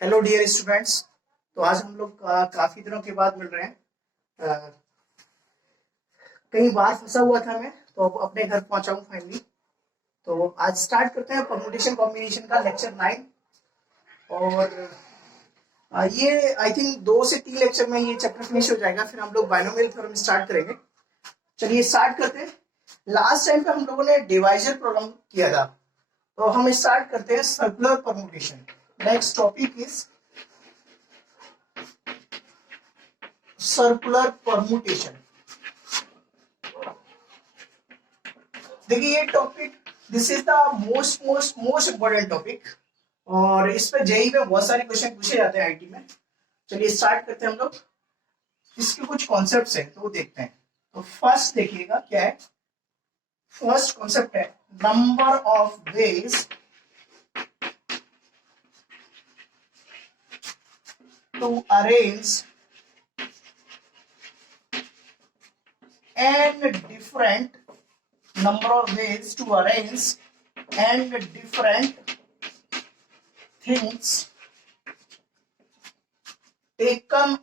Hello dear students. तो आज हम लोग काफी दिनों के बाद मिल रहे हैं। अ, कई बार फंसा हुआ था मैं, तो अब अपने घर पहुंचा हूँ फाइनली। तो आज स्टार्ट करते हैं परम्यूटेशन कॉम्बिनेशन का लेक्चर 9। और ये आई थिंक 2 से 3 लेक्चर में ये चैप्टर फिनिश हो जाएगा, फिर हम लोग बाइनोमियल थ्योरम स्टार्ट करेंगे। चलिए स्टार्ट करते हैं। लास्ट टाइम पे हम लोगों ने डिवाइजर प्रॉब्लम किया था, तो हम स्टार्ट करते हैं circular permutation. Next topic is circular permutation. देखिए ये topic, this is the most important topic, और इस पे जेई में बहुत सारे क्वेश्चन पूछे जाते हैं आईटी में। चलिए स्टार्ट करते हैं हम लोग। इसके कुछ कॉन्सेप्ट्स हैं तो वो देखते हैं। तो फर्स्ट देखिएगा क्या है। फर्स्ट कॉन्सेप्ट है number of ways to arrange and different number of ways to arrange and different things taken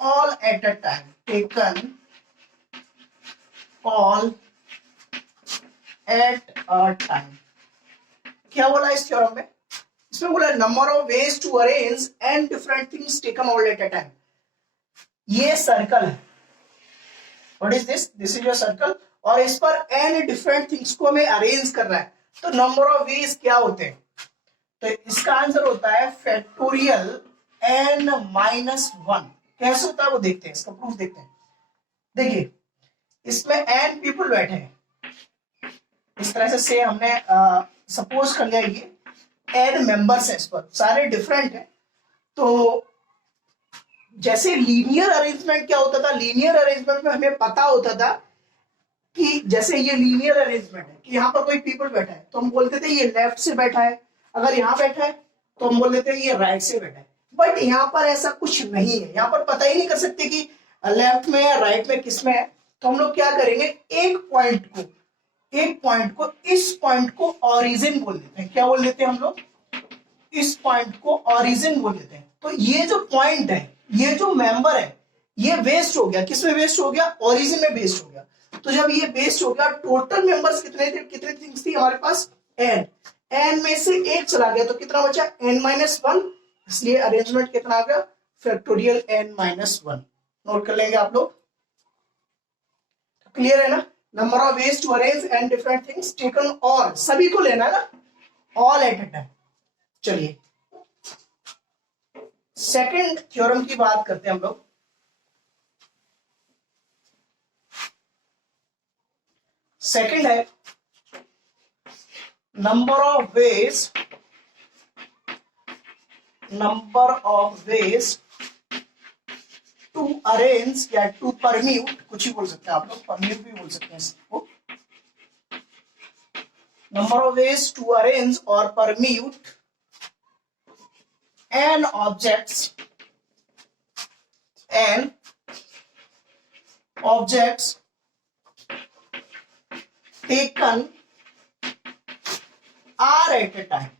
all at a time. Taken all at a time. क्या बोला इस थ्योरम में? इसमें बोला number of ways to arrange and different things taken all at a time. ये circle है। What is this? This is your circle, और इस पर एन डिफरेंट थिंग्स को हमें अरेंज करना है। तो नंबर ऑफ वेज क्या होते हैं? तो इसका आंसर होता है फैक्टोरियल n-1। कैसे होता है वो देखते हैं, इसका प्रूफ देखते हैं। देखिए इसमें n पीपल बैठे हैं, इस तरह से हमने सपोज कर लिया ये n मेंबर्स है, इस पर सारे डिफरेंट है। तो जैसे लीनियर अरेंजमेंट क्या होता था, लीनियर अरेंजमेंट में हमें पता होता था कि जैसे ये लीनियर अरेंजमेंट है कि यहाँ पर कोई पीपल बैठा है तो हम बोलते थे ये लेफ्ट से बैठा है, अगर यहाँ बैठा है तो हम बोल देते हैं ये राइट से बैठा है। बट यहाँ पर ऐसा कुछ नहीं है, यहाँ पर पता ही नहीं कर सकते कि लेफ्ट में या राइट में किस में है। तो हम लोग क्या करेंगे, एक पॉइंट को इस पॉइंट को ऑरिजिन बोल देते हैं। क्या बोल देते हैं हम लोग? इस पॉइंट को ऑरिजिन बोल देते हैं। तो ये जो पॉइंट है, ये जो मेंबर है, ये वेस्ट हो गया। किसमें वेस्ट हो गया? ओरिजिन में वेस्ट हो गया। तो जब ये वेस्ट हो गया, टोटल मेंबर्स कितने थे? कितने थिंग्स थी हमारे पास? n में से एक चला गया तो कितना बचा? n-1। इसलिए अरेंजमेंट कितना आ गया? Factorial n-1। नोट कर लेंगे आप लोग। क्लियर है ना? Number of ways to arrange and different things taken all, सभी को लेना है ना, ऑल एट अ टाइम। चलिए सेकंड थ्योरम की बात करते हैं हम लोग। सेकंड है number of ways to arrange या टू परम्यूट, कुछ ही बोल सकते हैं आप लोग, परम्यूट भी बोल सकते हैं इसको। Number of ways to arrange और permute n objects taken r at a time,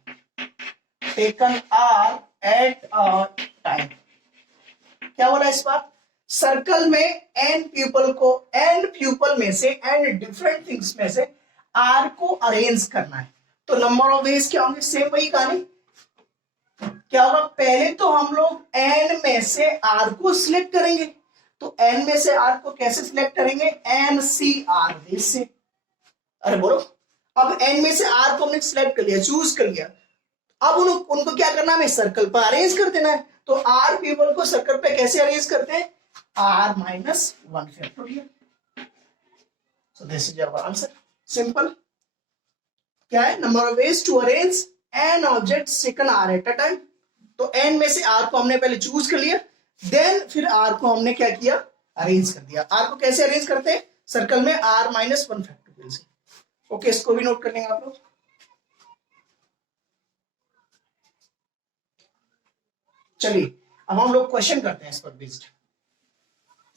क्या बोला इस बार? सर्कल में n पीपल में से एन डिफरेंट थिंग्स में से r को अरेंज करना है। तो नंबर ऑफ वेज क्या होंगे? सेम वही कहानी। क्या होगा? पहले तो हम लोग n में से r को सिलेक्ट करेंगे। तो n में से r को कैसे सिलेक्ट करेंगे? NCR वेज से। अरे बोलो, अब n में से r को हमने सिलेक्ट कर लिया, चूज कर लिया। अब उनको क्या करना है? सर्कल पर अरेंज कर देना है। तो r पीपल को सर्कल पे कैसे अरेंज करते हैं? r-1 factorial. So this is our answer. Simple. क्या है? Number of ways to arrange n object taken r at a time. तो n में से r को हमने पहले चूज कर लिया, देन फिर r को हमने क्या किया? अरेंज कर दिया। r को कैसे अरेंज करते हैं? सर्कल में r-1 फैक्टोरियल से। ओके, इसको भी नोट कर लेंगे आप लोग। चलिए अब हम लोग क्वेश्चन करते हैं इस पर बेस्ड।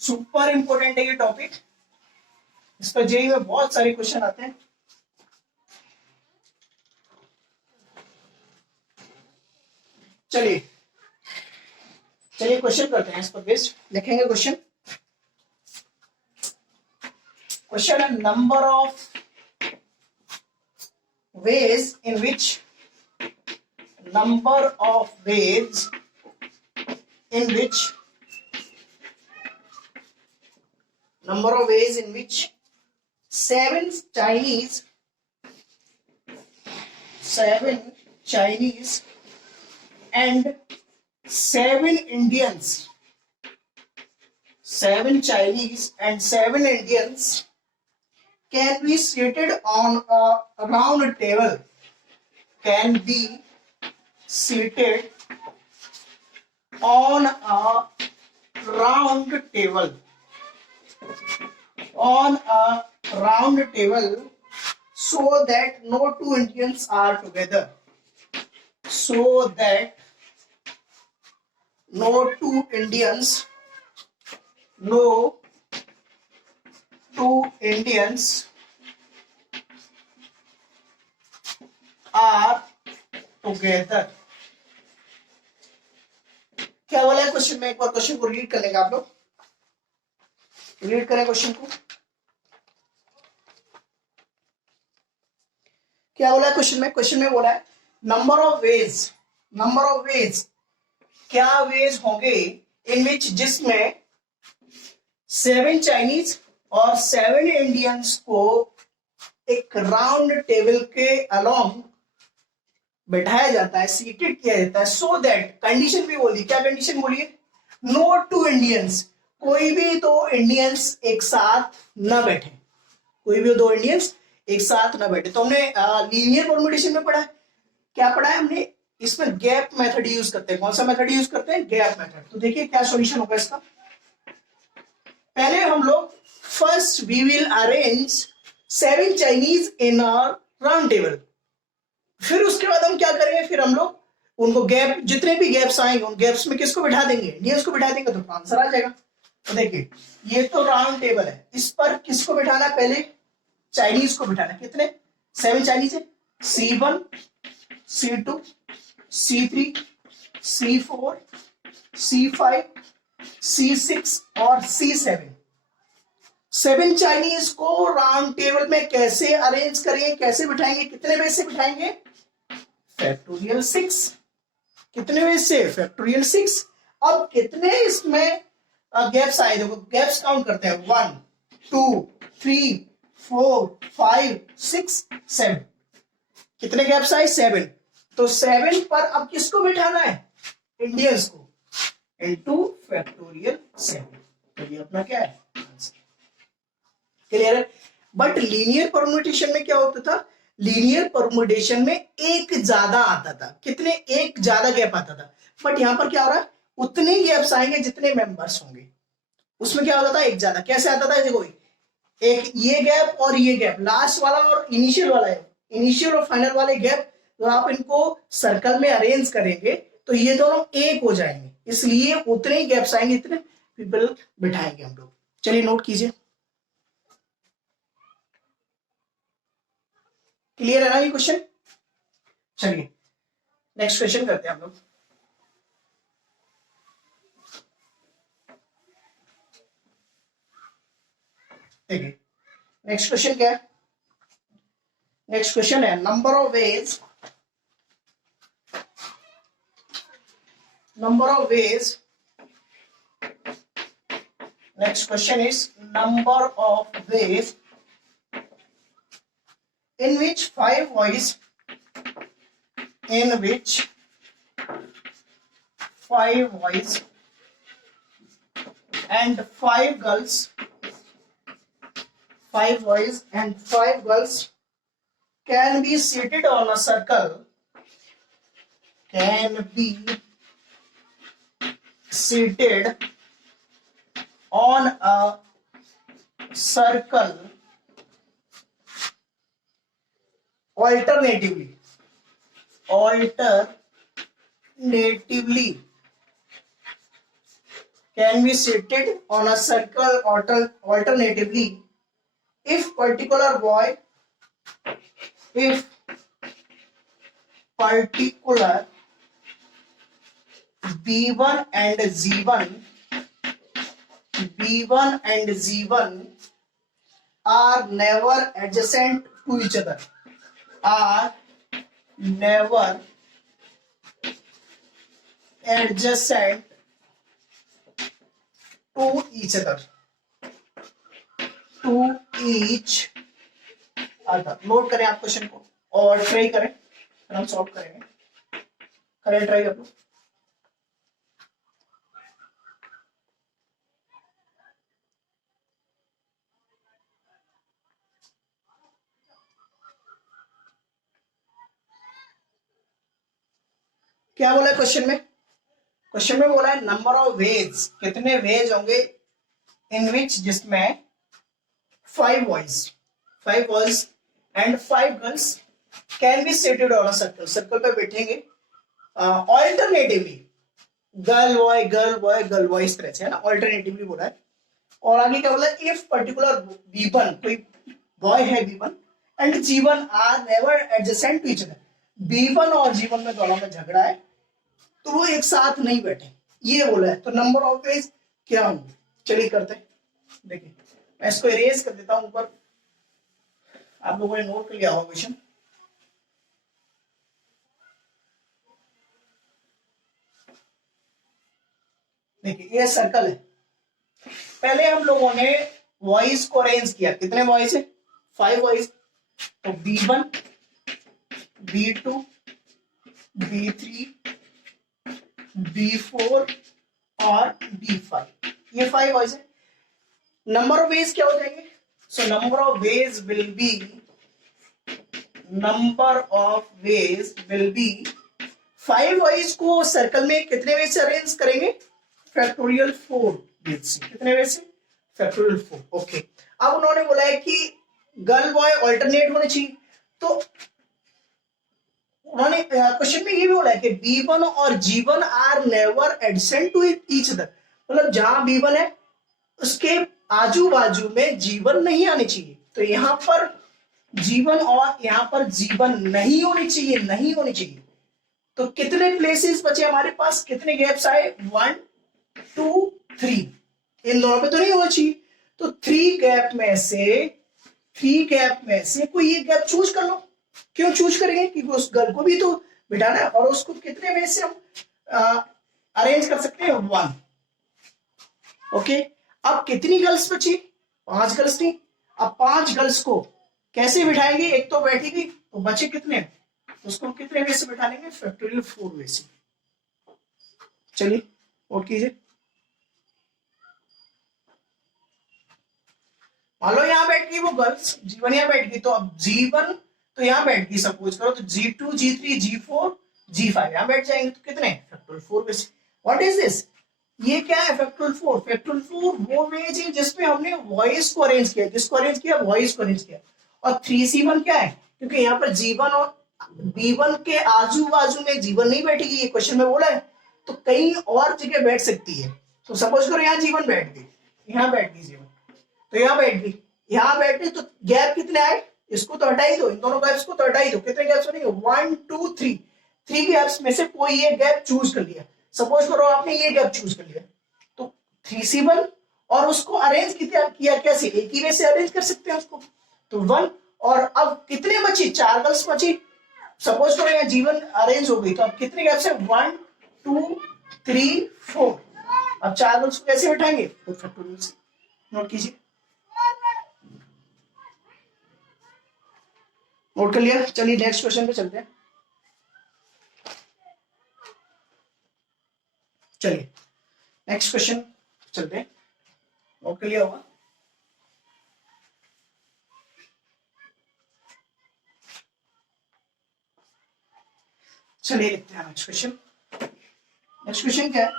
सुपर इंपोर्टेंट है ये टॉपिक, इस पर जेईई में बहुत सारे क्वेश्चन आते हैं। चलिए चलिए क्वेश्चन करते हैं, इस पर बेस्ड लिखेंगे क्वेश्चन। क्वेश्चन है number of ways in which number of ways in which seven Chinese and seven Indians can be seated on a round table, can be seated on a round table, so that no two Indians are together, so that no two Indians are together। क्या बोला है question में? एक बार question को read कर लेंगे आप लोग, रीड करें क्वेश्चन को। क्या बोला है क्वेश्चन में? क्वेश्चन में बोला है नंबर ऑफ वेज, क्या वेज होंगे इन विच, जिसमें 7 चाइनीज और 7 इंडियंस को एक राउंड टेबल के अलोंग बैठाया जाता है, सीटेड किया जाता है, सो दैट, कंडीशन भी बोली, क्या कंडीशन बोलिए? नो टू इंडियंस, कोई भी दो इंडियंस एक साथ न बैठे, कोई भी दो इंडियंस एक साथ न बैठे। तो हमने लीनियर परम्यूटेशन में पढ़ा है, क्या पढ़ा है हमने? इसमें गैप मेथड यूज करते हैं। कौन सा मेथड यूज करते हैं? Gap method. तो देखिए क्या सॉल्यूशन होगा इसका। पहले हम लोग first we will arrange 7 Chinese in a round table, फिर उसके बाद हम क्या करेंगे, फिर हम लोग उनको गैप, जितने भी गैप्स आएंगे उन गैप्स में किसको बिठा देंगे? इंडियंस को बिठा देंगे, तो आंसर आ जाएगा। तो देखिए ये तो राउंड टेबल है, इस पर किसको बिठाना? पहले चाइनीज को बिठाना। कितने? 7 चाइनीज है, C1, C2, C3, C4, C5, C6 और C7। 7 चाइनीज को राउंड टेबल में कैसे अरेंज करेंगे, कैसे बिठाएंगे? कितने बेस से बिठाएंगे? फैक्टोरियल 6। कितने बेस से? फैक्टोरियल 6। अब कितने इसमें गैप्स आए? देखो गैप्स काउंट करते हैं, 1 2 3 4 5 6 7। कितने गैप्स आए? 7। तो 7 पर अब किसको बिठाना है? इंडियंस को, इनटू फैक्टोरियल 7। तो ये अपना क्या है? क्लियर है? बट लीनियर परम्यूटेशन में क्या होता था? लीनियर परम्यूटेशन में एक ज्यादा आता था। कितने? एक ज्यादा गैप आता था। बट यहां पर क्या हो रहा है? उतने गैप्स आएंगे जितने मेंबर्स होंगे। उसमें क्या होता था? एक ज्यादा। कैसे आता था? देखो एक ये गैप और ये गैप, लास्ट वाला और इनिशियल वाला है, इनिशियल और फाइनल वाले गैप, तो आप इनको सर्कल में अरेंज करेंगे तो ये दोनों एक हो जाएंगे, इसलिए उतने ही गैप्स आएंगे, इतने पीपल बिठाएंगे हम लोग। चलिए नोट कीजिए। क्लियर है ना ये क्वेश्चन? चलिए नेक्स्ट क्वेश्चन करते हैं हम लोग। देखिए नेक्स्ट क्वेश्चन क्या है? नेक्स्ट क्वेश्चन है number of veg, next question is number of ways in which 5 boys and 5 girls, 5 boys and 5 girls can be seated on a circle, can be seated on a circle alternatively can be seated on a circle alternatively if particular boy B1 and Z1 are never adjacent to each other. Are never adjacent to each other. To each other. Note करें आप question को और try करें, फिर हम solve करेंगे. करें try आप लोग. क्या बोला है क्वेश्चन में? क्वेश्चन में बोला है नंबर ऑफ वेज, कितने वेज होंगे इन विच, जिसमें 5 boys and 5 girls can be settled on a circle. Circle पे बैठेंगे alternatively, girl boy girl boy girl boy, इस तरह से है ना, ऑल्टरनेटिवली बोला है. और आगे क्या बोला है, इफ पर्टिकुलर B1, कोई बॉय है B1 and G1 are never adjacent to each other. B1 और G1 में दोनों में झगड़ा है तो वो एक साथ नहीं बैठे, ये बोला है. तो नंबर ऑफ वेज क्या होंगे, चलिए करते हैं. देखिए मैं इसको इरेज कर देता हूं ऊपर, आप लोगों ने नोट कर लिया होगा क्वेश्चन. देखिए ये सर्कल है. पहले हम लोगों ने वॉइस को अरेंज किया. कितने वॉइस है? 5 वॉइस. तो B1, B2, B3, B4 और B5, ये 5 वॉइस है. नंबर ऑफ वेज क्या हो जाएंगे? सो number of ways will B 5 voice को सर्कल में कितने वेज से अरेंज करेंगे? फैक्टोरियल 4 वेज से. कितने वेज से? फैक्टोरियल 4. ओके. अब उन्होंने बोला है कि गर्ल बॉय ऑल्टरनेट होने चाहिए. तो उन्होंने क्वेश्चन में ये भी बोला है कि B1 और G1 are never adjacent to each other. मतलब जहां B1 है उसके आजू बाजू में G1 नहीं आनी चाहिए. तो यहां पर G1 और यहां पर G1 नहीं होनी चाहिए. तो कितने प्लेसेस बचे हमारे पास, कितने गैप्स आए? 1 2 3. इन दोनों पे तो नहीं होना चाहिए. तो 3 गैप में से कोई एक गैप चूज कर लो. क्यों चूज करेंगे? क्योंकि उस गर्ल को भी तो बिठाना है. और उसको कितने में से हम अरेंज कर सकते हैं? 1. ओके. अब कितनी गर्ल्स बची? 5 गर्ल्स थी. अब 5 गर्ल्स को कैसे बिठाएंगे? एक तो बैठेगी, तो बचे कितने? उसको कितने वे से बिठा लेंगे? फैक्टोरियल 4 वे से. चलिए नोट कीजिए. मान लो यहां बैठ गई वो गर्ल्स, G1 यहां बैठ गई, तो अब G1 तो यहां बैठ गई सपोज करो, तो G2, G3, G4, G5 यहां बैठ जाएंगे. तो कितने? फैक्टोरियल 4 वे से. What is this? ये क्या है? फैक्टोरियल 4. फैक्टोरियल 4 वो वेज है जिसमें हमने वॉइस को अरेंज किया. किसको अरेंज किया? वॉइस को अरेंज किया. और 3C1 क्या है? क्योंकि यहाँ पर G1 और B1 के आजू बाजू में G1 नहीं बैठेगी, ये क्वेश्चन में बोला है. तो कहीं और जगह बैठ सकती है. तो सपोज करो यहाँ G1 बैठ गई, यहाँ बैठ गई G1, तो यहाँ बैठ गई, यहाँ बैठ गई. तो गैप कितने आए? इसको तो हटा ही दो, इन दोनों गैप्स को तो हटा ही दो. कितने गैप्स बनेंगे? 1 2 3. 3 गैप्स में से कोई एक गैप चूज कर लिया. सपोज करो आपने ये गैप चूज कर लिया, तो 3C1 और उसको अरेंज किया कैसे? एक ही वे से अरेंज कर सकते हैं उसको. तो 1. और अब कितने बची? 4 गर्ल्स बची. सपोज करो यहाँ G1 अरेंज हो गई, तो अब कितने गैप्स है? 1 2 3 4. अब 4 गर्ल्स को कैसे बैठाएंगे? तो फैक्टोरियल से. नोट कीजिए. नोट कर लिया. चलिए नेक्स्ट क्वेश्चन पे चलते हैं. चलिए नेक्स्ट क्वेश्चन चलते हैं. नोट कर लिया होगा. चलिए लिखते हैं नेक्स्ट क्वेश्चन. नेक्स्ट क्वेश्चन क्या है?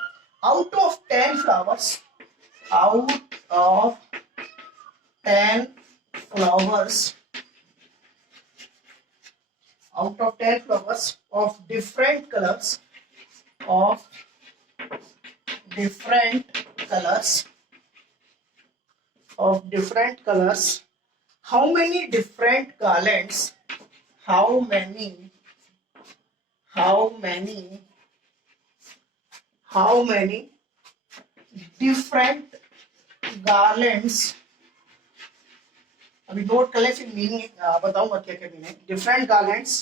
Out of 10 flowers of different colors how many different garlands how many different garlands, अभी नोट कर ले फिर मीनिंग बताऊंगा क्या क्या meaning. Different garlands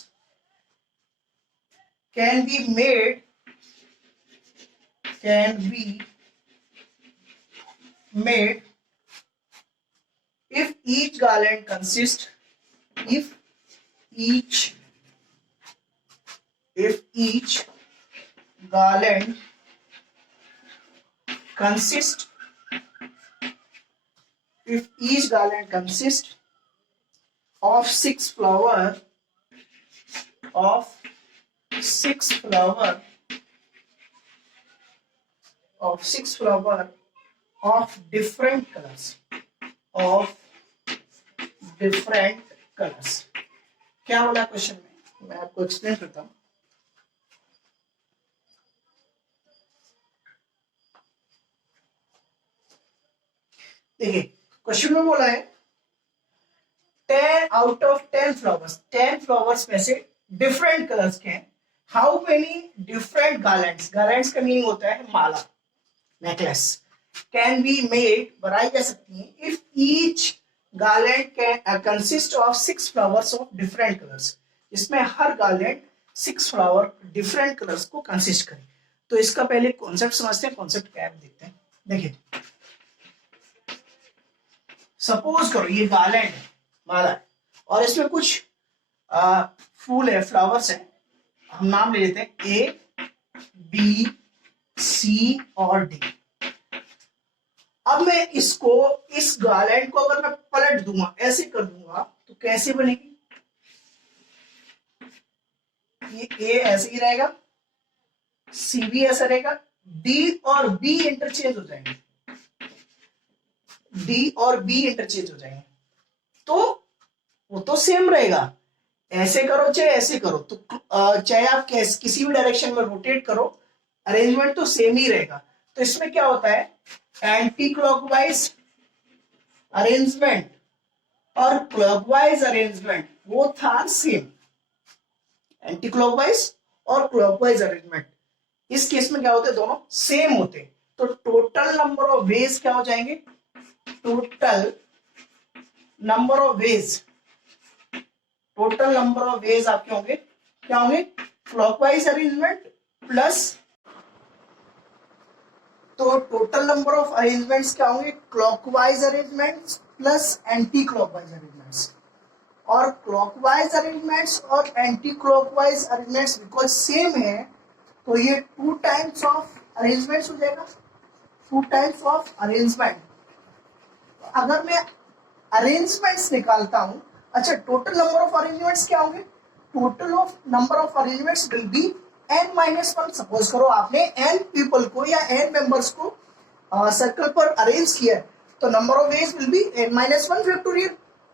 can be made, can be made if each garland consists, if each garland consists, if each garland consists of 6 flower, of 6 flower, of 6 flower of different colors, of different colors। क्या बोला question में, मैं आपको explain करता हूं। देखिए question में बोला है 10 आउट ऑफ 10 फ्लावर्स, 10 फ्लावर्स में से डिफरेंट कलर्स के हैं। How many different garlands, garlands का मीनिंग होता है माला, नेकलेस, कैन बी मेड, बनाई जा सकती है if each garland can consist of 6 flowers of different colours, इसमें हर गार्लैंड 6 फ्लावर डिफरेंट कलर्स को कंसिस्ट करे। तो इसका पहले कॉन्सेप्ट समझते हैं, कॉन्सेप्ट क्या है देखते हैं। देखिए सपोज करो ये गार्लैंड है, माला है, और इसमें कुछ फूल है, फ्लावर्स है, हम नाम ले लेते हैं ए बी सी और डी। अब मैं इसको, इस गार्लैंड को अगर मैं पलट दूंगा, ऐसे कर दूंगा, तो कैसे बनेगी? ये ए ऐसे ही रहेगा, सी भी ऐसा रहेगा, डी और बी इंटरचेंज हो जाएंगे, डी और बी इंटरचेंज हो जाएंगे, तो वो तो सेम रहेगा। ऐसे करो चाहे ऐसे करो, तो चाहे आप किसी भी डायरेक्शन में रोटेट करो, अरेंजमेंट तो सेम ही रहेगा। तो इसमें क्या होता है, एंटी क्लॉकवाइज अरेंजमेंट और clockwise arrangement both are same, anti clockwise और क्लॉकवाइज अरेंजमेंट इस केस में क्या होते हैं, दोनों सेम होते हैं। तो टोटल नंबर ऑफ वेज क्या हो जाएंगे, total number of veg, total number of veg आपके होंगे, क्या होंगे, क्लॉकवाइज अरेंजमेंट प्लस, तो टोटल नंबर ऑफ अरेंजमेंट्स क्या होंगे, clockwise arrangements plus anti clockwise arrangements. और क्लॉकवाइज अरेंजमेंट्स और anti clockwise arrangements because same है, तो ये 2 टाइम्स ऑफ अरेंजमेंट्स हो जाएगा, 2 टाइम्स ऑफ अरेंजमेंट। अगर मैं अरेंजमेंट्स निकालता हूं, अच्छा टोटल नंबर ऑफ अरेंजमेंट्स क्या होंगे, total of number of arrangements will be n-1। Suppose करो आपने n पीपल को या n मेंबर्स को सर्कल पर अरेंज किया है, तो number of ways will be n-1 factorial.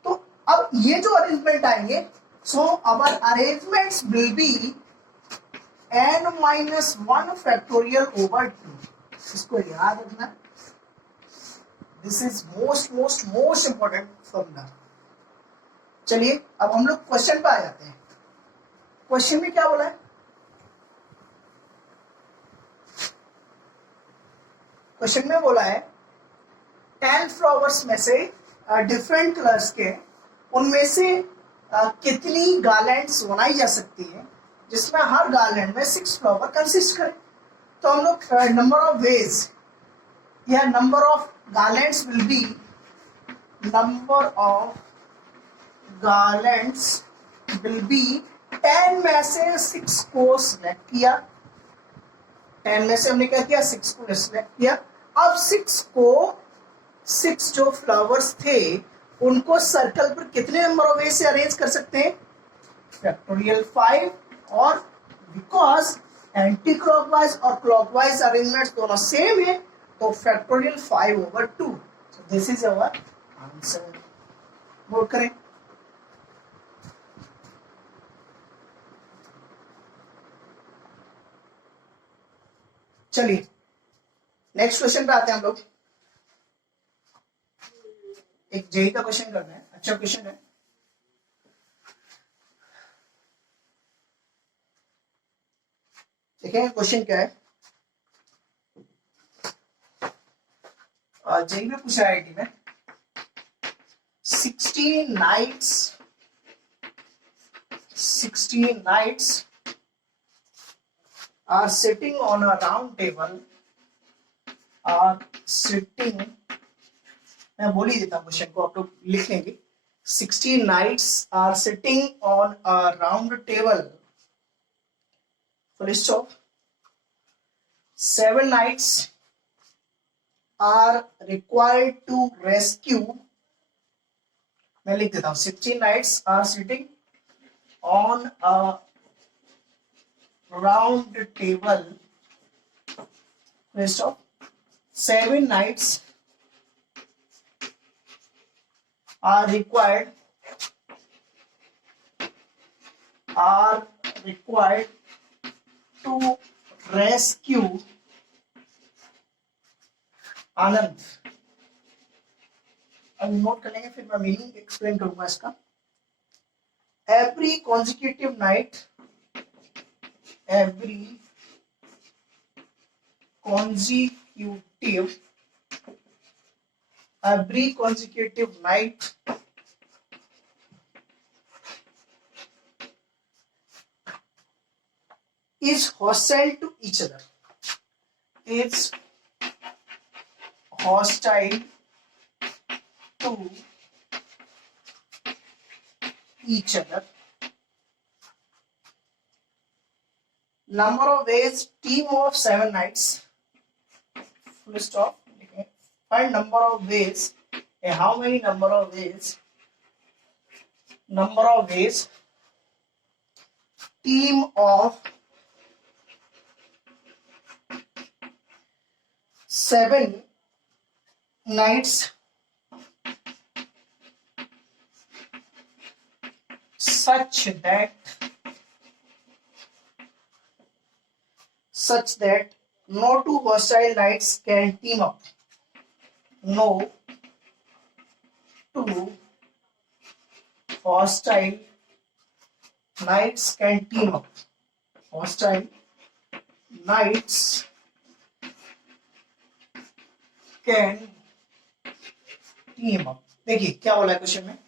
तो अब ये जो अरेंजमेंट आएंगे, so our arrangements will be n-1 factorial over 2। इसको याद रखना, this is most important formula. चलिए अब हम लोग क्वेश्चन पे आ जाते हैं। क्वेश्चन में क्या बोला है, क्वेश्चन में बोला है 10 फ्लावर्स में से डिफरेंट कलर्स के, उनमें से कितनी गार्लैंड्स बनाई जा सकती है जिसमें हर गार्लैंड में 6 फ्लावर कंसिस्ट करे। तो हम लोग नंबर ऑफ वेज या number of garlands will be, number of garlands will be 10 में से 6 को सिलेक्ट किया, 10 में से हमने क्या किया, 6 को सिलेक्ट किया। अब 6 जो फ्लावर्स थे उनको सर्कल पर कितने नंबर ऑफ वे से अरेंज कर सकते हैं, फैक्टोरियल 5। और बिकॉज एंटी क्लॉकवाइज और क्लॉकवाइज अरेंजमेंट दोनों सेम है, तो factorial 5/2। This is our answer. Note करें, चलिए नेक्स्ट क्वेश्चन पे आते हैं हम लोग। एक जेई का क्वेश्चन करना है, अच्छा क्वेश्चन है। देखें क्वेश्चन क्या है, जेई में पूछा है आईटी में 16 knights are sitting on a round table मैं बोल ही देता हूँ क्वेश्चन को, आप लोग लिख लेंगे। 16 knights are sitting on a round table, full stop। 7 knights are required to rescue, मैं लिख देता हूँ 16 knights are sitting on a round table, full stop। 7 knights are required to rescue आनंद। अब नोट कर लेंगे, फिर मैं मीनिंग एक्सप्लेन करूंगा इसका। every consecutive night is hostile to each other, number of ways team of 7 knights, full stop। find number of ways, how many number of ways team of 7 knights such that no two hostile knights can team up, no two hostile knights can team up, hostile knights can team up। देखिए क्या बोला है question में,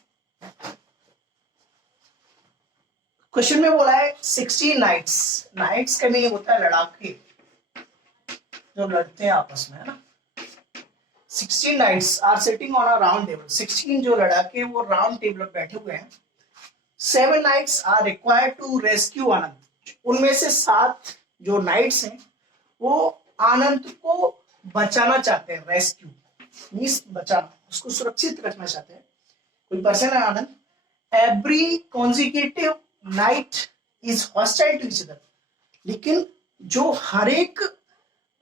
question में बोला है 16 nights का meaning होता है लड़ाके, जो लड़ते हैं आपस में, है ना। 16 knights are sitting on a round table, 16 जो लड़ाके वो राउंड टेबल पर बैठे हुए हैं। 7 knights are required to rescue Anand, उनमें से 7 जो नाइट्स हैं वो आनंद को बचाना चाहते हैं, रेस्क्यू मींस बचाना, उसको सुरक्षित रखना चाहते हैं। कोई पर्सन है Anand. Every consecutive knight is hostile to each other, लेकिन जो हर एक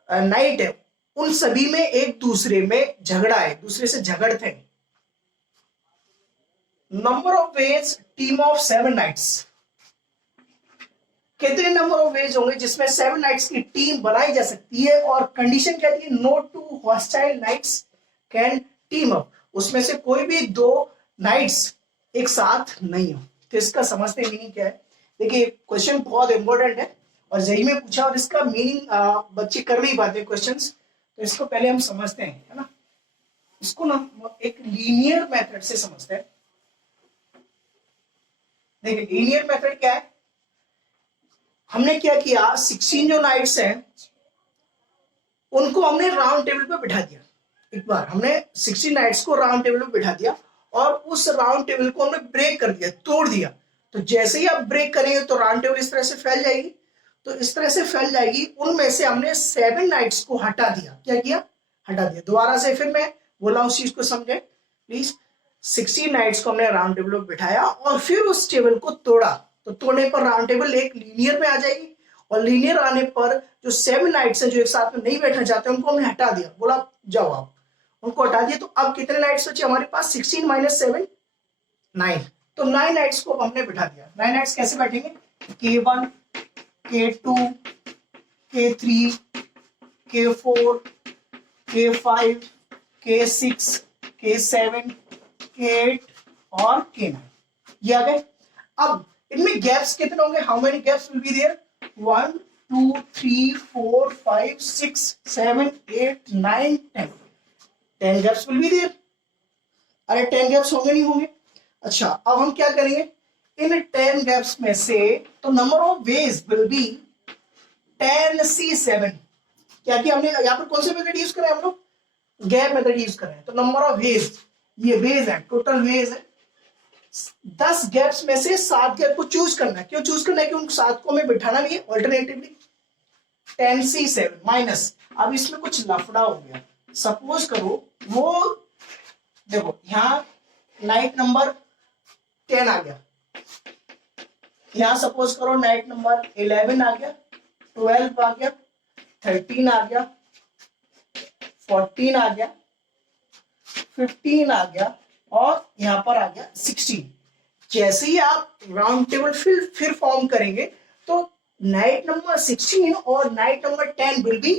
नाइट है उन सभी में एक दूसरे में झगड़ा है, दूसरे से झगड़ते हैं। Number of ways team of 7 knights, कितने नंबर ऑफ वेज होंगे जिसमें 7 नाइट्स की टीम बनाई जा सकती है, और कंडीशन क्या थी, no two hostile knights can team up, उसमें से कोई भी 2 नाइट्स एक साथ नहीं हो। तो इसका समझते मीनिंग क्या है। देखिए क्वेश्चन बहुत इंपॉर्टेंट है और जेईई में पूछा, और इसका मीनिंग बच्चे कर नहीं पाते क्वेश्चंस, तो इसको पहले हम समझते हैं, है ना। इसको ना एक लीनियर मेथड से समझते हैं। देखिए लीनियर मेथड क्या है, हमने क्या किया, 16 जो नाइट्स हैं उनको हमने राउंड टेबल पे बिठा दिया। एक बार हमने 16 नाइट्स को राउंड टेबल पे बिठा दिया और उस राउंड टेबल को हमने ब्रेक कर दिया, तोड़ दिया। तो जैसे ही आप ब्रेक करेंगे तो राउंड टेबल इस तरह से फैल जाएगी, तो इस तरह से फैल जाएगी। उनमें से हमने 7 नाइट्स को हटा दिया। क्या किया, हटा दिया। दोबारा से फिर मैं बोला उस चीज को समझे प्लीज। 16 नाइट्स को हमने राउंड टेबल पर बिठाया और फिर उस टेबल को तोड़ा, तो तोड़ने पर राउंड टेबल एक लीनियर में आ जाएगी, और लीनियर आने पर जो 7 नाइट्स है जो एक साथ में नहीं बैठना चाहते उनको हमने हटा दिया। बोला जाओ आप, उनको हटा दिया। तो अब कितने नाइट्स बचे हमारे पास, 16 माइनस 7 9। तो 9 नाइट्स को हमने बिठा दिया। 9 नाइट्स कैसे बैठेंगे, K1 K2 K3 K4 K5 K6 K7 K8 और K9, ये आ गए। अब इनमें गैप्स कितने होंगे, how many gaps will be there, 1 2 3 4 5 6 7 8 9 10। 10 gaps will be there. अरे 10 गैप्स होंगे नहीं होंगे। अच्छा अब हम क्या करेंगे, इन 10 गैप्स में से तो number of ways will B 10C7। क्या किया हमने यहाँ पर, कौन से मेथड यूज करें हम लोग, गैप मेथड यूज करें। तो नंबर ऑफ वेज, ये वेज है, टोटल वेज है 10 गैप्स में से 7 गैप को चूज करना है। क्यों चूज करना है, कि उन 7 को हमें बिठाना नहीं है ऑल्टरनेटिवली। 10C7 माइनस, अब इसमें कुछ लफड़ा हो गया। सपोज करो वो, देखो यहां नाइट नंबर 10 आ गया, यहां सपोज करो नाइट नंबर 11 आ गया, 12 आ गया, 13 आ गया, 14 आ गया, 15 आ गया, और यहां पर आ गया 16। जैसे ही आप राउंड टेबल फिर फॉर्म करेंगे तो नाइट नंबर 16 और नाइट नंबर 10 विल बी,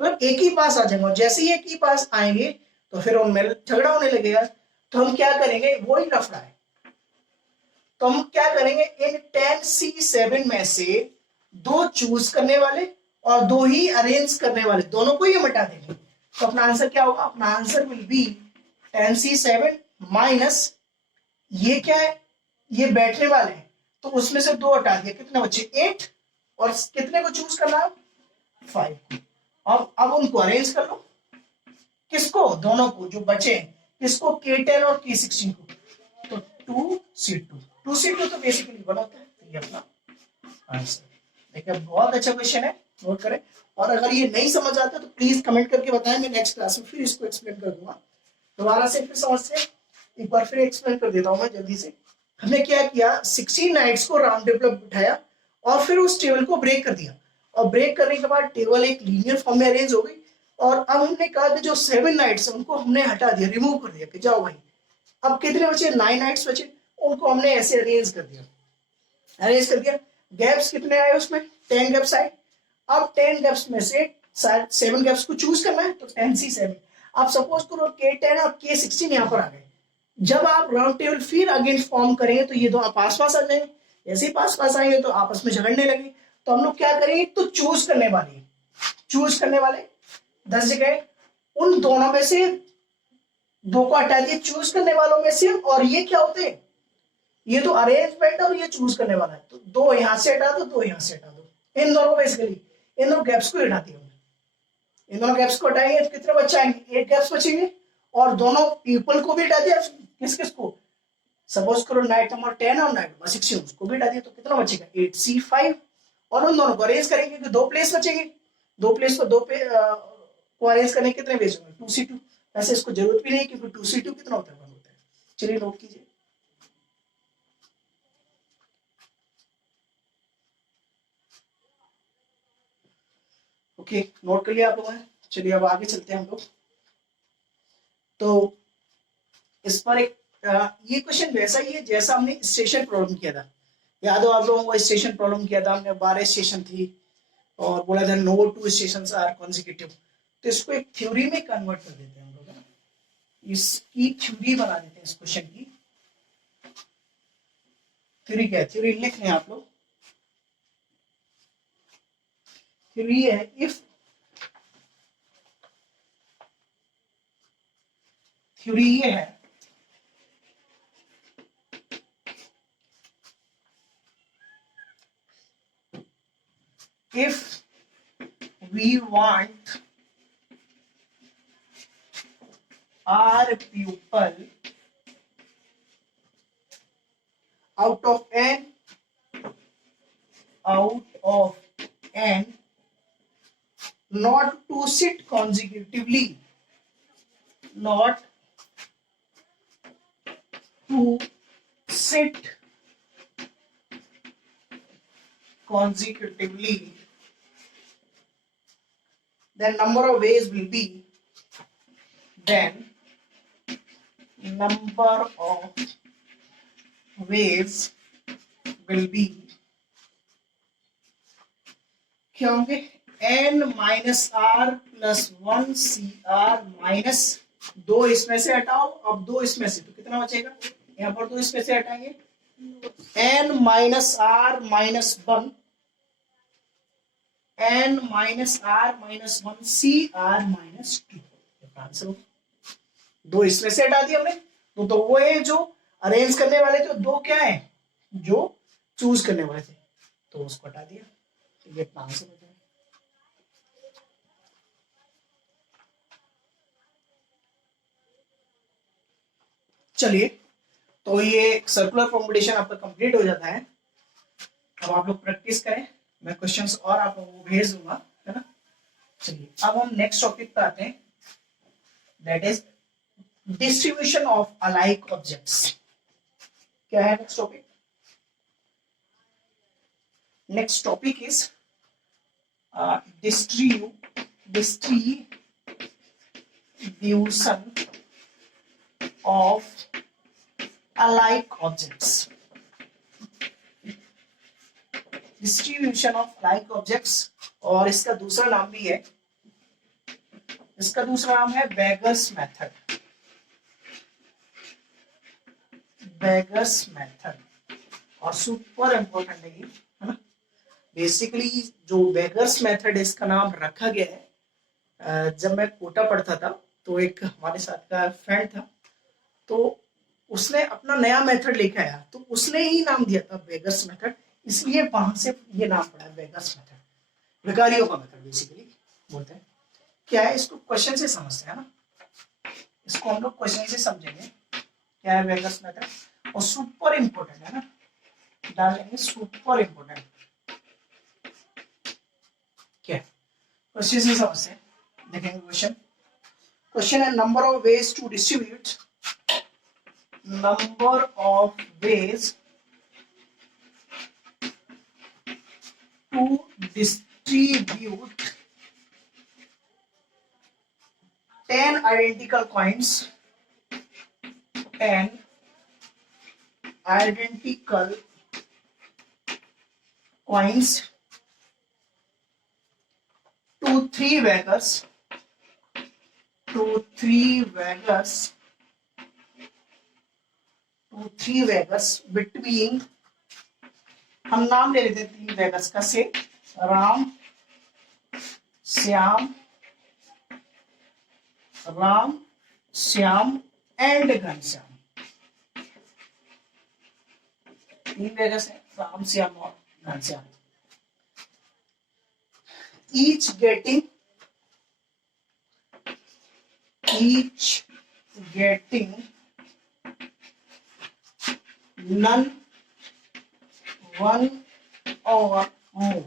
मतलब एक ही पास आ जाएंगे। जैसे ही एक ही पास आएंगे तो फिर उनमें झगड़ा होने लगेगा। तो हम क्या करेंगे, वो ही लफड़ा है। तो हम क्या करेंगे, इन 10C7 में से 2 चूज करने वाले और 2 ही अरेंज करने वाले, दोनों को ही हम हटा देंगे। तो अपना आंसर क्या होगा, अपना answer will be 10C7 minus, ये क्या है, ये बैठने वाले हैं तो उसमें से 2 हटा दिया, कितने बचे 8, और कितने को चूज करना है 5। अब उनको अरेंज कर लो, किसको, दोनों को जो बचे, किसको, K10 और K16 को। तो 2C2 तो बेसिकली 1 होता है। तो ये अपना आंसर। देखिए बहुत अच्छा क्वेश्चन है, नोट करें। और अगर ये नहीं समझ आता तो प्लीज कमेंट करके बताएं, मैं नेक्स्ट क्लास में फिर इसको एक्सप्लेन कर दूंगा। दोबारा से फिर समझ से एक बार फिर एक्सप्लेन कर देता हूं मैं जल्दी से। हमने क्या किया, 16 नाइट्स को राउंड टेबल पर बिठाया और फिर उस टेबल को ब्रेक कर दिया, और ब्रेक करने के बाद टेबल एक लीनियर फॉर्म में अरेंज हो गई। और अब हमने कहा कि जो 7 नाइट्स उनको हमने हटा दिया, रिमूव कर दिया कि जाओ भाई। अब कितने बचे, 9 नाइट्स बचे, उनको हमने ऐसे अरेंज कर दिया, अरेंज कर दिया। गैप्स कितने आए उसमें, 10 गैप्स आए। अब 10 गैप्स में से 7 गैप्स को चूज करना है, तो 10C7। आप सपोज करो K10 और K16 यहां पर आ गए। जब आप राउंड टेबल फिर अगेन फॉर्म करेंगे तो ये दोनों पास पास आ जाएंगे। जैसे ही पास पास आएंगे तो आपस में झगड़ने लगे। तो हम लोग क्या करेंगे, तो चूज करने वाले 10 जगह, उन दोनों में से 2 को हटा दिए चूज करने वालों में से। और ये क्या होते हैं, ये तो अरेंजमेंट और ये चूज करने वाला है। तो 2 यहां से हटा दो, 2 यहां से हटा दो, इन दोनों बेसिकली इन दोनों गैप्स को हटा दिया। इन दोनों गैप्स को हटाएंगे तो कितने बचाएंगे, 8 गैप्स बचेंगे। और दोनों पीपल को भी हटा दिया, किस किस को, सपोज करो नाइट नंबर 10 और नाइट नंबर 16 उसको भी हटा दिया, तो कितना बचेगा 8C5। और उन दोनों को अरेंज करेंगे कि 2 प्लेस बचेंगे, 2 प्लेस को 2 पे को अरेंज करने कितने पेज होंगे, 2C2। वैसे इसको जरूरत भी नहीं क्योंकि 2C2 कितना होता है, 1 होता है। चलिए नोट कीजिए। ओके नोट कर लिया आप लोगों ने। चलिए अब आगे चलते हैं हम लोग। तो इस पर एक ये क्वेश्चन वैसा ही है जैसा हमने स्टेशन प्रॉब्लम किया था। याद हो आप लोगों को, स्टेशन प्रॉब्लम किया था हमने, 12 स्टेशन थी और बोला था नो 2 स्टेशंस आर कॉन्जिक्यूटिव। तो इसको एक थ्योरी में कन्वर्ट कर देते हैं हम लोग, है ना, इसकी थ्योरी बना देते हैं इस क्वेश्चन की। थ्योरी क्या है, थ्योरी लिख लें आप लोग। थ्योरी है, इफ थ्योरी ये है if we want our pupil out of n not to sit consecutively, not to sit consecutively, then number of ways will be, then number of ways will be क्या होंगे, n minus r plus 1CR minus 2 इसमें से हटाओ, अब 2 इसमें से, तो कितना बचेगा, यहाँ पर 2 इसमें से हटाएंगे, n minus r minus 1, n minus r minus 1 CR minus 2। Answer दो इसमें से हटा दिए हमने, तो वो है जो अरेंज करने वाले थे, दो क्या है जो चूज करने वाले थे, तो उसको हटा दिया, तो ये इतना आंसर हो जाएगा। चलिए, तो ये सर्कुलर कॉम्पिटिशन आपका कंप्लीट हो जाता है। अब आप लोग प्रैक्टिस करें, मैं क्वेश्चंस और आप लोगों को भेज दूंगा, है ना। चलिए, अब हम नेक्स्ट टॉपिक पे आते हैं, that is distribution of alike objects. क्या है next topic? Next topic is distribution of alike objects. Distribution of alike objects, और इसका दूसरा नाम भी है, इसका दूसरा नाम है बेगर्स मेथड। बेगर्स मेथड, और सुपर इंपॉर्टेंट है ये, है ना। बेसिकली जो बेगर्स मेथड इसका नाम रखा गया है, जब मैं कोटा पढ़ता था तो एक हमारे साथ का फ्रेंड था, तो उसने अपना नया मेथड लेके आया, तो उसने ही नाम दिया था बेगर्स मेथड, इसलिए वहां से ये नाम पड़ा है बेगर्स मेथड, भिखारियों का मेथड बेसिकली बोलते हैं। क्या है, इसको क्वेश्चन से समझते हैं ना, इसको हम लोग क्वेश्चन से समझेंगे क्या है बेगर्स मेथड, और सुपर इंपॉर्टेंट है ना, डालेंगे सुपर इंपॉर्टेंट। क्या क्वेश्चन से समझते हैं, देखेंगे क्वेश्चन। क्वेश्चन है number of ways to distribute, number of ways to distribute 10 identical coins, 10 identical coins to 3 beggars, to 3 beggars between, हम नाम ले लेते हैं 3 बेगर्स का, से राम, श्याम एंड घनश्याम। 3 बेगर्स हैं, राम, श्याम और Ghanshyam. each getting none, one or more।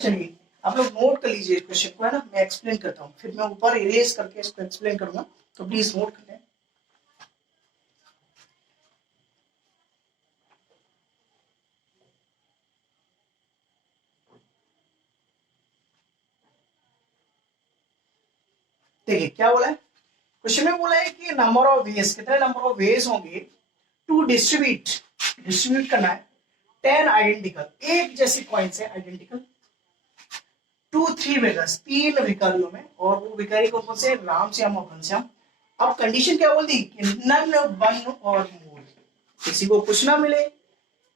चलिए, आप लोग नोट कर लीजिए क्वेश्चन को, है ना, मैं एक्सप्लेन करता हूं, फिर मैं ऊपर इरेज करके इसको एक्सप्लेन करूंगा, तो प्लीज नोट कर लें। देखिए क्या बोला है क्वेश्चन में, बोला है कि नंबर ऑफ वेज, कितने नंबर ऑफ वेज होंगे टू डिस्ट्रीब्यूट करना है 10 आइडेंटिकल, एक जैसी कॉइन्स है आइडेंटिकल, टू 3 बेगर्स, 3 भिखारियों में, और वो भिखारी कौन से, राम, श्याम और घनश्याम। अब कंडीशन क्या बोल दी कि नन, वन और मोर, किसी को कुछ ना मिले,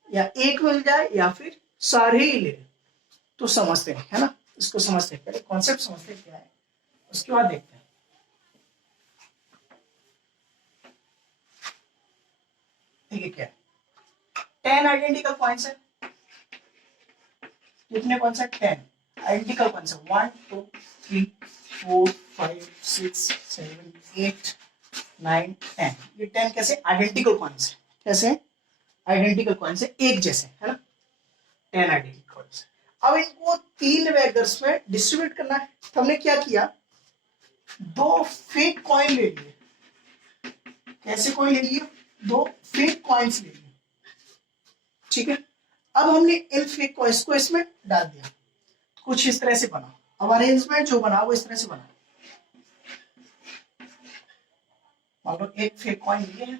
या एक मिल जाए या फिर सारे ही ले, तो समझते हैं, है ना, इसको समझते हैं, पहले कॉन्सेप्ट समझते हैं क्या है, उसके बाद देखते हैं। देखिए क्या 10 आइडेंटिकल कॉइन्स है, कितने कॉइन्स है, 10 आइडेंटिकल कॉइन्स है, 1 2 3 4 5 6 7 8 9 10। ये 10 कैसे आइडेंटिकल कॉइन्स है, कैसे आइडेंटिकल कॉइन्स है, एक जैसे, है ना, 10 आइडेंटिकल कॉइन्स। अब इनको 3 बेगर्स में डिस्ट्रीब्यूट करना है, तो हमने क्या किया, 2 फेक कॉइन ले लिए। कैसे कॉइन ले लिए, 2 फेक कॉइन्स ले लिए, ठीक है। अब हमने इन फेक कॉइन्स को इसमें डाल दिया, कुछ इस तरह से बना। अब अरेंजमेंट जो बना वो इस तरह से बना, मान लो एक फेक कॉइन ये है,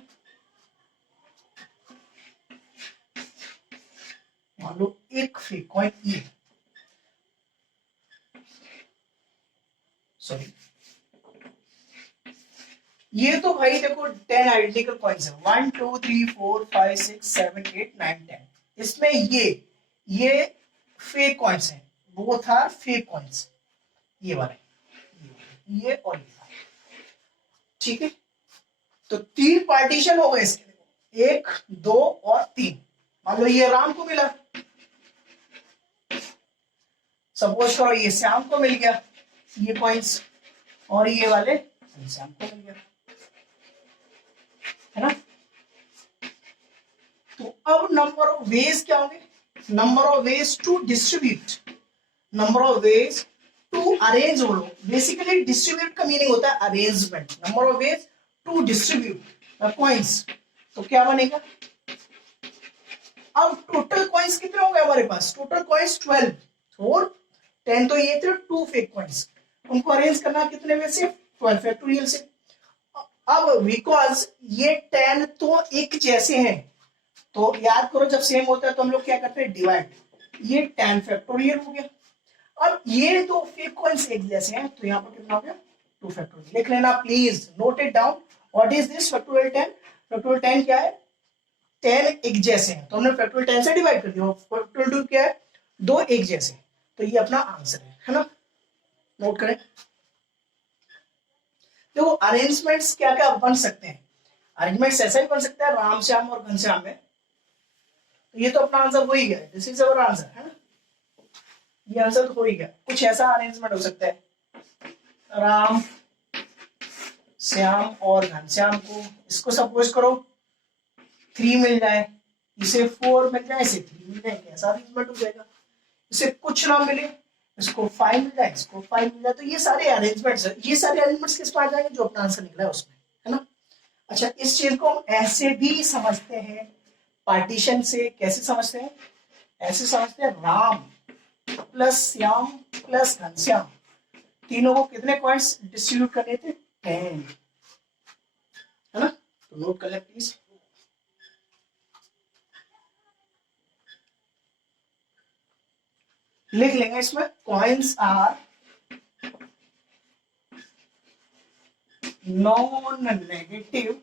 मान लो एक फेक कॉइन ये, सॉरी, ये तो भाई देखो 10 आइडेंटिकल कॉइन्स है, 1 2 3 4 5 6 7 8 9 10। इसमें ये फेक कॉइन्स हैं, बोथ आर फेक कॉइन्स, ये वाले, ये और ये। ठीक है, तो 3 पार्टीशन हो गए इसके, 1 2 और 3। मान लो ये राम को मिला, सपोज करो ये श्याम को मिल गया ये कॉइन्स, और ये वाले श्याम को मिल गया, है ना। तो अब नंबर ऑफ वेज क्या होंगे, number of ways to distribute, number of ways to arrange, बोलो बेसिकली डिस्ट्रीब्यूट का मीनिंग होता है arrangement, number of ways to distribute coins. तो क्या बनेगा, अब टोटल कॉइन्स कितने हो गए हमारे पास, टोटल कॉइन्स 12 और 10 तो ये थे 2 फेक कॉइन्स, उनको अरेंज करना कितने में से 12 फैक्टोरियल से। अब बिकॉज ये 10 तो एक जैसे हैं, तो याद करो जब सेम होता है तो हम लोग क्या करते हैं डिवाइड, ये 10 फैक्टोरियल हो गया। अब ये दो फेक कॉइन्स एक जैसे हैं तो यहाँ पर कितना हो गया 2 फैक्टोरियल, लिख लेना please, note it down. What is this factorial 10, factorial 10 क्या है, 10 एक जैसे हैं तो हमने फैक्टोरियल 10 से डिवाइड कर दिया, फैक्टोरियल 2 क्या है, 2 एक जैसे, तो ये अपना आंसर है ना, नोट करें। तो अरेंजमेंट्स क्या क्या बन सकते हैं, अरेंजमेंट्स ऐसा ही बन सकता है राम श्याम और घनश्याम में, तो ये तो अपना आंसर हो ही गया, दिस इज अवर आंसर, है ना, ये आंसर तो हो ही गया। कुछ ऐसा अरेंजमेंट हो सकता है राम श्याम और घनश्याम को, इसको सपोज करो 3 मिल जाए, इसे 4 मिल जाए, इसे 3 मिल जाए, कैसा अरेंजमेंट हो जाएगा। इसे कुछ ना मिले, इसको 5 मिल जाए, इसको 5 मिल जाए, तो ये सारे अरेंजमेंट्स है, ये सारे अरेंजमेंट्स किस पर आ जाएंगे, जो अपना आंसर निकला है उसमें, है ना। अच्छा, इस चीज को हम ऐसे भी समझते हैं पार्टीशन से, कैसे समझते हैं, ऐसे समझते हैं राम प्लस श्याम प्लस घनश्याम, तीनों को कितने पॉइंट्स डिस्ट्रीब्यूट करने थे 10, है ना, तो नोट कर ले प्लीज। लिख लेंगे इसमें, coins are non negative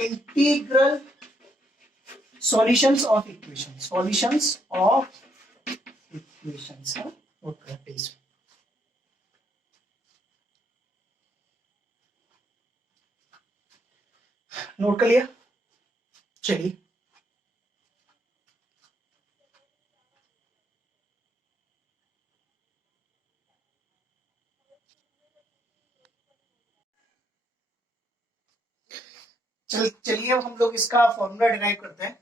integral solutions of equations, solutions of equations, है नोट कर प्लीज। नोट कर लिया, चलिए चलिए अब हम लोग इसका फॉर्मूला डिराइव करते हैं।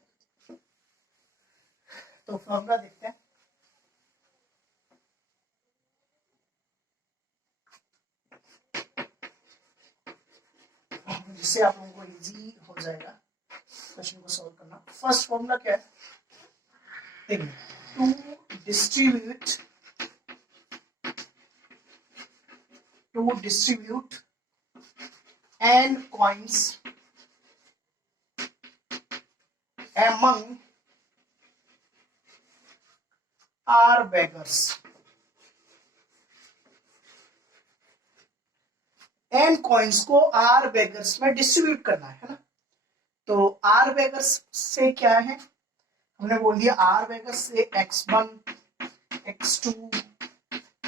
तो फॉर्मूला देखते हैं, जिससे आप लोगों को इजी हो जाएगा क्वेश्चन को सॉल्व करना। फर्स्ट फॉर्मूला क्या है, देखिए, to distribute n coins among r beggars, n coins को r beggars में डिस्ट्रीब्यूट करना है ना। तो r beggars से क्या है, हमने बोल दिया r beggars से x1 x2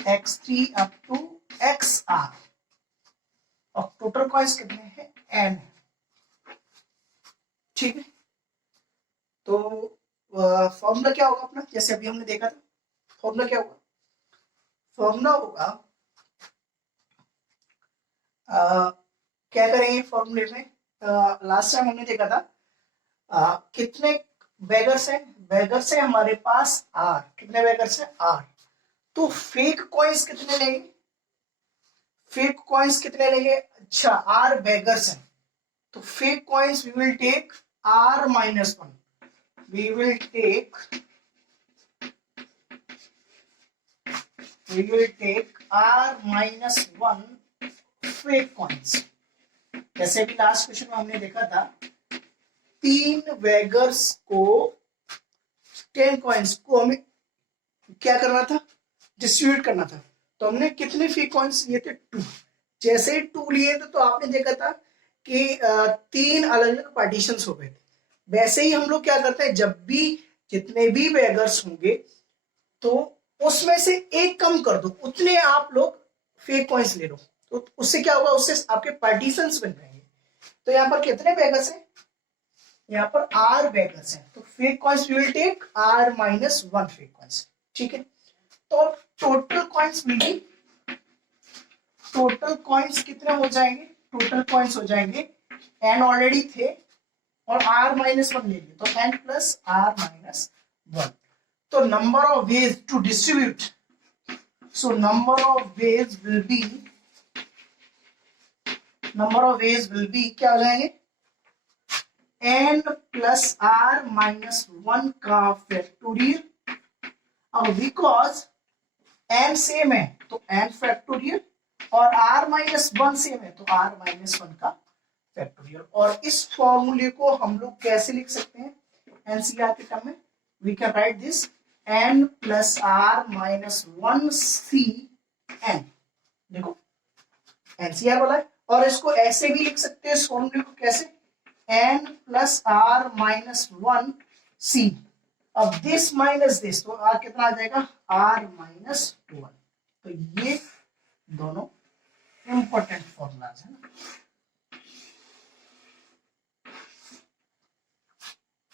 x3 up to xr, और टोटल कॉइन्स कितने हैं n, ठीक है। तो फॉर्मूला क्या होगा अपना, जैसे अभी हमने देखा था, फॉर्मूला क्या होगा, फॉर्मूला होगा क्या करेंगे फॉर्मूले में, लास्ट टाइम हमने देखा था कितने बेगर्स हैं, बेगर्स है हमारे पास r, कितने बेगर्स हैं r, तो फेक कॉइन्स कितने लेंगे, फेक कॉइन्स कितने लेंगे, अच्छा r बेगर्स हैं, तो fake coins we will take r minus 1, we will take r minus 1 fake coins। जैसे भी लास्ट क्वेश्चन में हमने देखा था 3 वेगर्स को 10 कॉइन्स को हमें क्या करना था, डिस्ट्रीब्यूट करना था, तो हमने कितने फेक कॉइन्स लिए थे 2, जैसे ही 2 लिए थे तो आपने देखा था कि 3 अलग अलग पार्टीशंस हो गए थे। वैसे ही हम लोग क्या करते हैं, जब भी जितने भी बेगर्स होंगे तो उसमें से एक कम कर दो, उतने आप लोग फेक कॉइन्स ले लो, तो उससे क्या होगा, उससे आपके पार्टीशंस बन जाएंगे। तो यहाँ पर कितने बेगर्स हैं, यहाँ पर आर बेगर्स हैं, तो fake coins we will take r minus 1 fake coins, ठीक है। तो total coins will be, total coins कितने हो जाएंगे, टोटल कॉइन्स हो जाएंगे, एन ऑलरेडी थे और आर माइनस 1 ले लिए, तो एन प्लस आर माइनस 1। तो number of ways to distribute, so number of ways will be, number of ways will be क्या हो जाएंगे, n प्लस आर माइनस 1 का फैक्टोरियल। अब बिकॉज n सेम है तो n फैक्टोरियल और r माइनस 1 सेम है तो r माइनस 1 का फैक्टोरियल। और इस फॉर्मूले को हम लोग कैसे लिख सकते हैं एनसीआर के टर्म में, we can write this n plus r minus 1 C n, देखो एनसीआर वाला है। और इसको ऐसे भी लिख सकते हैं इस फॉर्मूले को, कैसे, n प्लस आर माइनस 1 सी। अब दिस माइनस दिस, तो r कितना आ जाएगा, r माइनस 1। तो ये दोनों इंपॉर्टेंट फॉर्मूलाज है ना।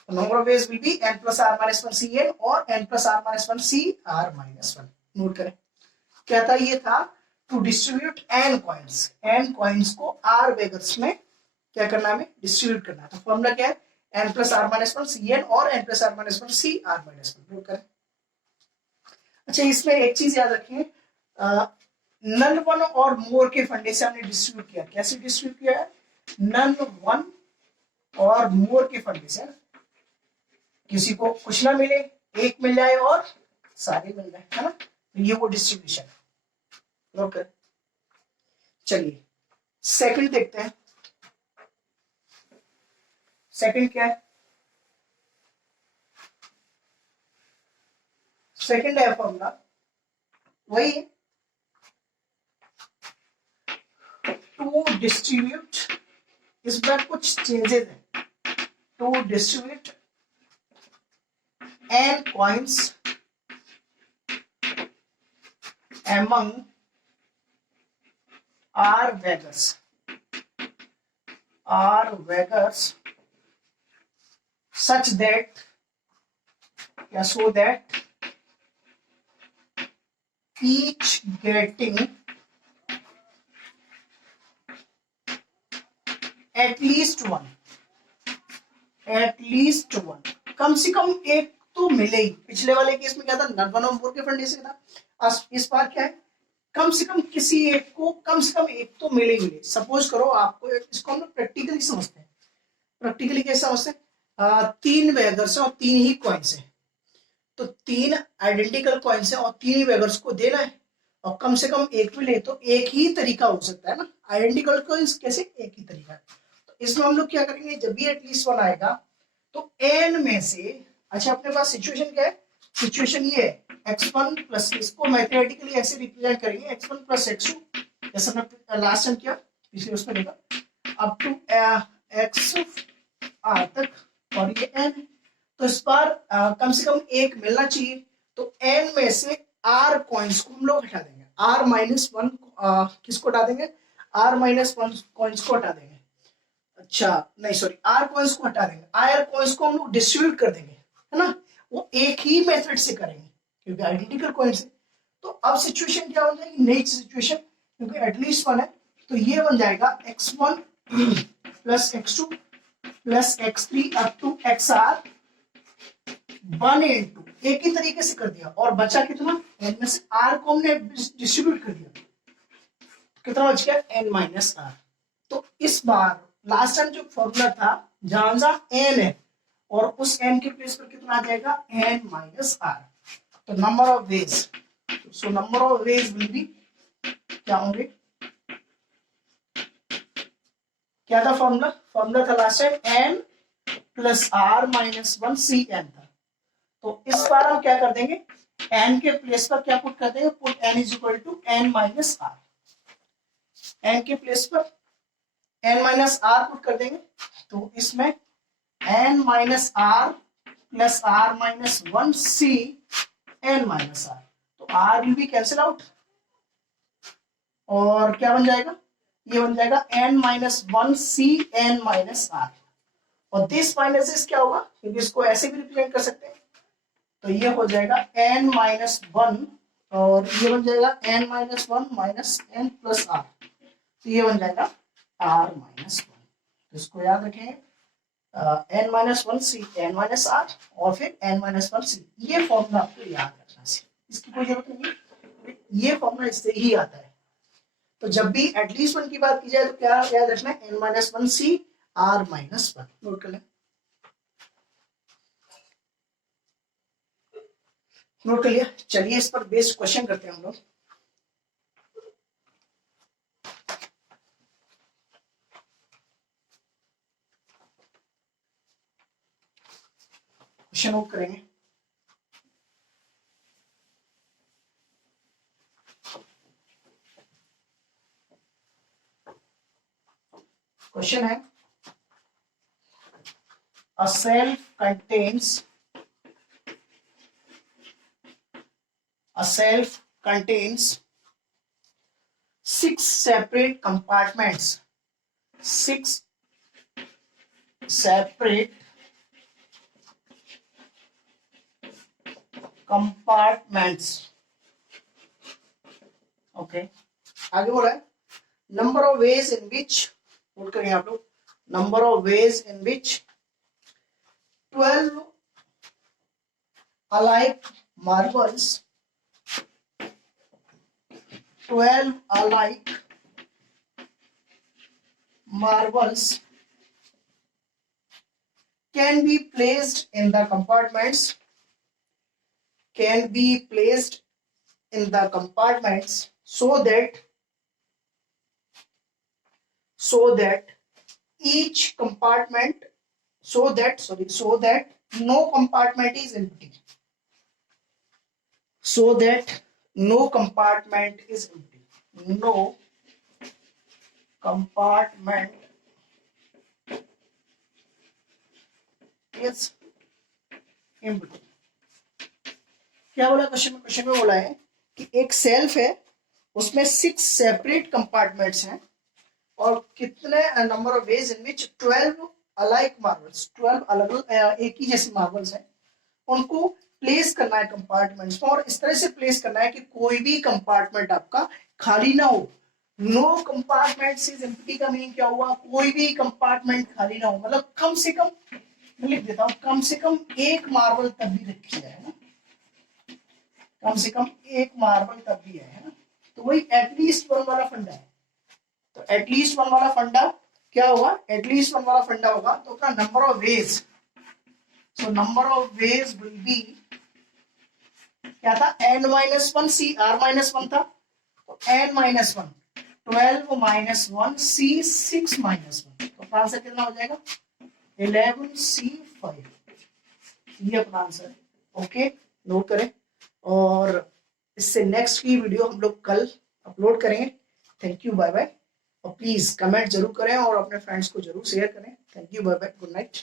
Number of ways will be n plus r minus 1 C n और n plus r minus 1 C r minus 1। Note करें क्या था, ये था to distribute n coins, n coins को r बेगर्स में क्या करना, हमें डिस्ट्रीब्यूट करना है। तो फॉर्मूला क्या है, n plus r minus 1 C n और n plus r minus 1 C r minus 1। Note करें। अच्छा इसमें एक चीज याद रखिए, नन वन और मोर के फंडे से हमने डिस्ट्रीब्यूट किया, कैसे डिस्ट्रीब्यूट किया है, नन वन और मोर के फंडे से, किसी को कुछ ना मिले, एक मिल जाए और सारे मिल जाए, है ना, तो ये वो डिस्ट्रीब्यूशन है। नोट करें। चलिए सेकंड देखते हैं, सेकंड क्या है, सेकंड है फॉर्मूला वही है, टू डिस्ट्रीब्यूट, इसमें कुछ चेंजेस है, to distribute n coins among r beggars, such that, yeah, so that each getting at least one, कम से कम एक तो मिले ही। पिछले वाले केस में क्या था, नन ऑफ मोर के फंडे से था, इस बार क्या है, कम से कम किसी एक को कम से कम एक तो मिले ही मिले। सपोज करो आपको, इसको हम लोग प्रैक्टिकली समझते हैं, प्रैक्टिकली कैसे समझते हैं, तीन वेगर्स हैं और तीन ही कॉइन्स हैं, तो तीन आइडेंटिकल कॉइन्स हैं और तीन ही वेगर्स को देना है और कम से कम एक मिले, तो एक ही तरीका हो सकता है ना, आइडेंटिकल कॉइन्स कैसे, एक ही तरीका है। तो इसमें हम लोग क्या करेंगे, जब भी एटलीस्ट वन आएगा तो n में से, अच्छा अपने पास सिचुएशन क्या है, सिचुएशन ये है x1 प्लस, इसको मैथमेटिकली ऐसे रिप्रेजेंट करेंगे x1 प्लस x2, जैसे हमने लास्ट टाइम किया, पिछले उसमें देखा, अप टू x r तक, और ये n है। तो इस बार कम से कम एक मिलना चाहिए, तो n में से r कॉइन्स को हम लोग हटा देंगे, r माइनस 1 किसको हटा देंगे, r माइनस 1 कॉइन्स को हटा देंगे, अच्छा नहीं सॉरी, r कॉइन्स को हटा देंगे, r कॉइन्स को हम लोग डिस्ट्रीब्यूट कर देंगे, है ना, वो एक ही मेथड से करेंगे क्योंकि आइडेंटिकल कॉइन्स है। तो अब सिचुएशन क्या हो जाएगी, नई सिचुएशन, क्योंकि एटलीस्ट वन है, तो ये बन जाएगा x1 plus x2 plus x3 up to xr 1 into, एक ही तरीके से कर दिया, और बचा कितना, n में से r को हमने डिस्ट्रीब्यूट कर दिया, कितना बच गया, n माइनस r। तो इस बार लास्ट टाइम जो फॉर्मूला था, जहां जहां n है और उस n के प्लेस पर कितना आ जाएगा, n माइनस r। तो number of ways, so number of ways will be, क्या होंगे, क्या था फॉर्मूला, फॉर्मूला था last time n plus r minus 1 C n था। तो इस बार हम क्या कर देंगे, n के प्लेस पर क्या पुट कर देंगे, put n is equal to n minus r, n के प्लेस पर n माइनस r पुट कर देंगे, तो इसमें n minus r plus r minus 1 C n minus r। तो r will be cancel out और क्या बन जाएगा, ये बन जाएगा n-1 और दिस माइनस दिस क्या होगा, क्योंकि इसको ऐसे भी रिप्रेजेंट कर सकते हैं, तो ये हो जाएगा n-1 और ये बन जाएगा n-1 n प्लस r, तो ये बन जाएगा r-1। तो इसको याद रखें, n-1 c n-r और फिर n-1 c, ये फॉर्मूला आपको याद रखना है, इसकी कोई जरूरत नहीं है, ये फॉर्मूला इससे ही आता है। तो जब भी एटलीस्ट वन की बात की जाए तो क्या याद रखना है, n-1 c r-1, नोट कर लें, नोट कर लिया। चलिए इस पर बेस्ड क्वेश्चन करते हैं हम लोग। क्वेश्चन नोट करेंगे। क्वेश्चन है, a cell contains 6 separate compartments, 6 separate compartments, okay. आगे बोला है number of ways in which, note करेंगे आप लोग, number of ways in which 12 alike marbles, 12 alike marbles can be placed in the compartments, so that each compartment, so that no compartment is empty, so that no compartment is empty, no compartment is empty। क्या बोला question में बोला है कि एक self है, उसमें 6 separate compartments हैं और कितने number of ways in which 12 alike marbles, 12 अलग एक ही जैसे मार्बल्स हैं, उनको प्लेस करना है कंपार्टमेंट्स में और इस तरह से प्लेस करना है कि कोई भी कंपार्टमेंट आपका खाली ना हो। नो कंपार्टमेंट्स इज एम्प्टी का मीनिंग क्या हुआ, कोई भी कंपार्टमेंट खाली ना हो, मतलब कम से कम, मैं लिख देता हूं, कम से कम एक मार्बल तब भी रखी जाए ना, कम से कम एक मार्बल तब भी है ना, तो वही एटलीस्ट वन वाला फंडा है। तो एटलीस्ट वन वाला फंडा क्या होगा, एटलीस्ट वन वाला फंडा होगा तो अपना number of ways, so number of ways will be क्या था, n-1 c r-1 था, तो n-1 12 - 1 c 6 - 1, तो आंसर कितना हो जाएगा 11 c 5, ये अपना आंसर है। ओके, नोट करें और इससे नेक्स्ट की वीडियो हम लोग कल अपलोड करेंगे। थैंक यू, बाय बाय, और प्लीज कमेंट जरूर करें और अपने फ्रेंड्स को जरूर शेयर करें। Thank you, bye bye, good night.